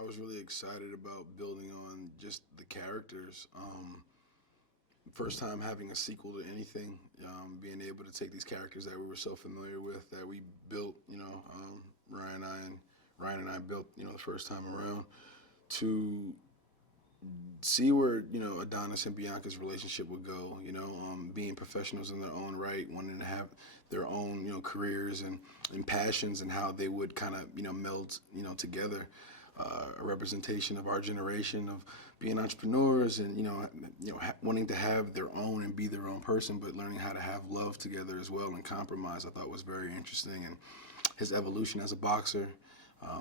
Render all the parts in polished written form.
I was really excited about building on just the characters. First time having a sequel to anything, being able to take these characters that we were so familiar with, that we built, Ryan and I built, the first time around, to see where Adonis and Bianca's relationship would go. Being professionals in their own right, wanting to have their own careers and passions, and how they would kind of meld together. A representation of our generation of being entrepreneurs and wanting to have their own and be their own person, but learning how to have love together as well and compromise. I thought was very interesting, and his evolution as a boxer.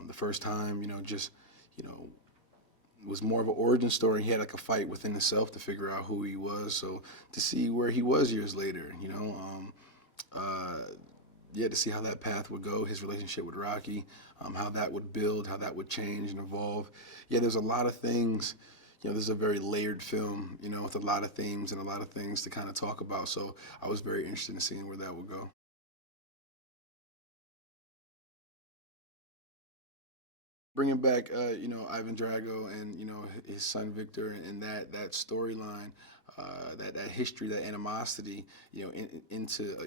The first time, was more of an origin story. He had like a fight within himself to figure out who he was. So to see where he was years later, to see how that path would go, his relationship with Rocky, how that would build, how that would change and evolve. Yeah, there's a lot of things. This is a very layered film, with a lot of themes and a lot of things to kind of talk about. So I was very interested in seeing where that would go. Bringing back, Ivan Drago and his son Victor, and that storyline, that history, that animosity, into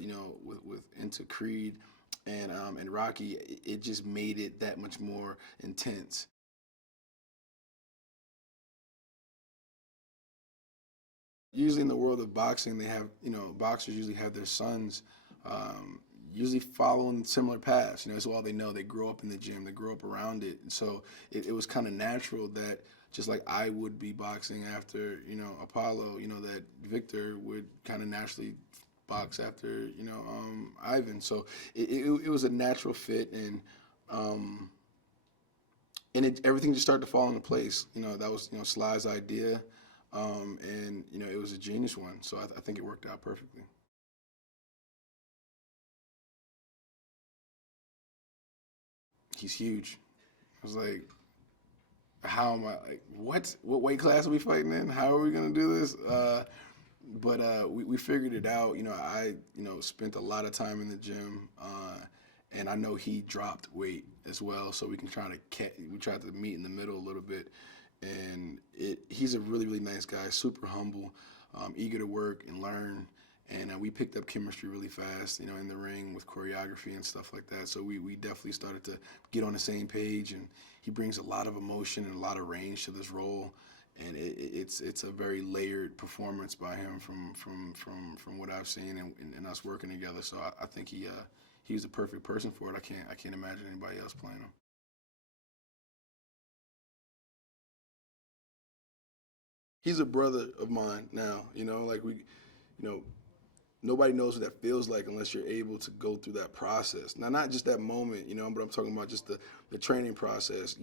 into Creed and Rocky, it just made it that much more intense. Usually in the world of boxing, they have, boxers usually have their sons, usually following similar paths. It's all they know. They grow up in the gym, they grow up around it. And so it was kind of natural that just like I would be boxing after, Apollo, that Victor would kind of naturally box after, Ivan. So it was a natural fit, and everything just started to fall into place. That was, Sly's idea. And it was a genius one, so I think it worked out perfectly. He's huge. I was like, how am I, like, what weight class are we fighting in? How are we gonna do this? But we figured it out. I spent a lot of time in the gym, and I know he dropped weight as well, so we tried to meet in the middle a little bit. And he's a really, really nice guy, super humble, eager to work and learn. And we picked up chemistry really fast, in the ring with choreography and stuff like that. So we definitely started to get on the same page, and he brings a lot of emotion and a lot of range to this role. And it's a very layered performance by him from what I've seen and us working together. So I think he was the perfect person for it. I can't imagine anybody else playing him. He's a brother of mine now. Like you know, nobody knows what that feels like unless you're able to go through that process. Now, not just that moment, but I'm talking about just the training process,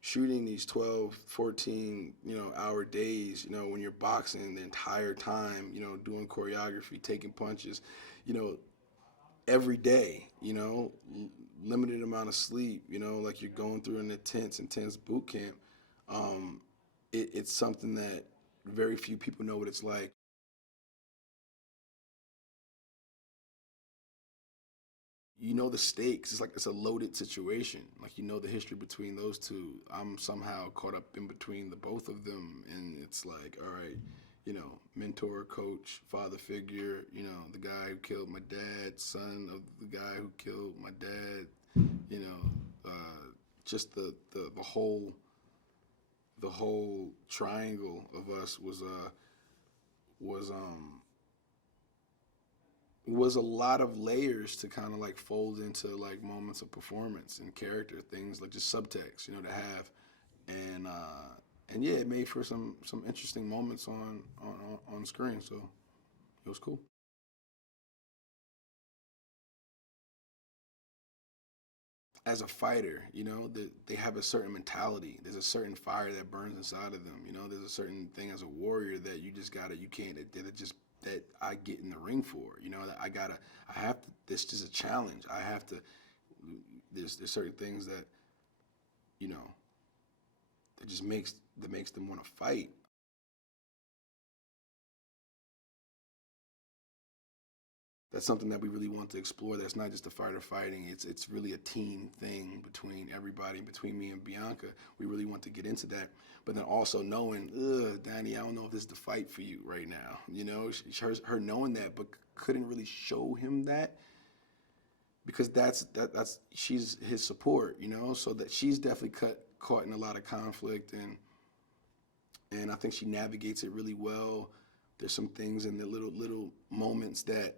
shooting these 12, 14, hour days, when you're boxing the entire time, doing choreography, taking punches, you know, every day, limited amount of sleep, like you're going through an intense boot camp. It's something that very few people know what it's like. The stakes. It's like it's a loaded situation. Like the history between those two. I'm somehow caught up in between the both of them, and it's like, all right, mentor, coach, father figure. The guy who killed my dad, son of the guy who killed my dad. You know, just the whole triangle of us was was a lot of layers to kind of like fold into like moments of performance and character things, like just subtext, to have, and yeah, it made for some interesting moments on screen. So it was cool. As a fighter, they have a certain mentality. There's a certain fire that burns inside of them. There's a certain thing as a warrior that you can't, that I get in the ring for. That I have to, this is a challenge. I have to, there's certain things that, you know, that makes them want to fight. that's something that we really want to explore. That's not just a fighter fighting. It's really a team thing between everybody, between me and Bianca. We really want to get into that. But then also knowing, Danny, I don't know if this is the fight for you right now. You know, her knowing that, but couldn't really show him that because that's she's his support. You know, so that she's definitely caught in a lot of conflict, and I think she navigates it really well. There's some things in the little moments that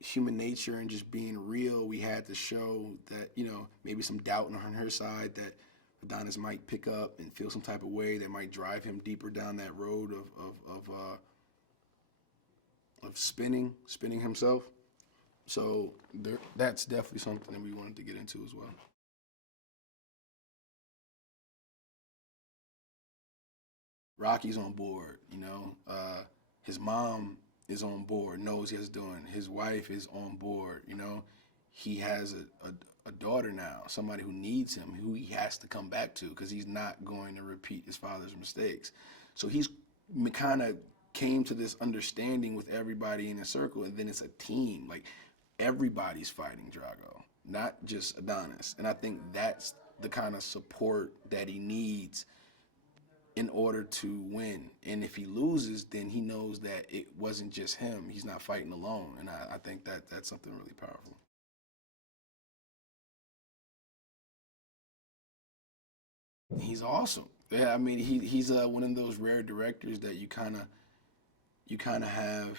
human nature and just being real, we had to show that, you know, maybe some doubt on her side that Adonis might pick up and feel some type of way that might drive him deeper down that road of spinning himself. So that's definitely something that we wanted to get into as well. Rocky's on board, you know. His mom is on board, knows he's doing. His wife is on board, you know. He has a daughter now, somebody who needs him, who he has to come back to because he's not going to repeat his father's mistakes. So he's kind of came to this understanding with everybody in a circle, and then it's a team. Like, everybody's fighting Drago, not just Adonis. And I think that's the kind of support that he needs in order to win. And if he loses, then he knows that it wasn't just him. He's not fighting alone. And I think that that's something really powerful. He's awesome. Yeah, I mean, he's one of those rare directors that you kind of have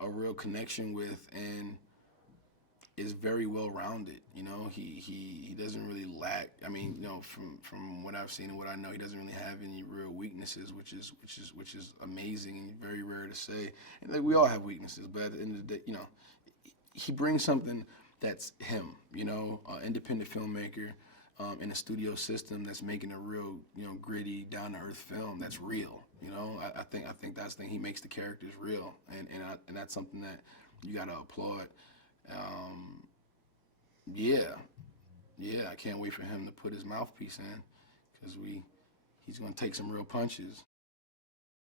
a real connection with, and is very well rounded. You know, he doesn't really lack. I mean, you know, from what I've seen and what I know, he doesn't really have any real weaknesses, which is amazing and very rare to say. And like, we all have weaknesses, but at the end of the day, you know, he brings something that's him. You know, independent filmmaker. In a studio system that's making a real, you know, gritty, down to earth film that's real. You know, I think that's the thing. He makes the characters real, and that's something that you gotta applaud. Um, yeah, I can't wait for him to put his mouthpiece in, because he's gonna take some real punches.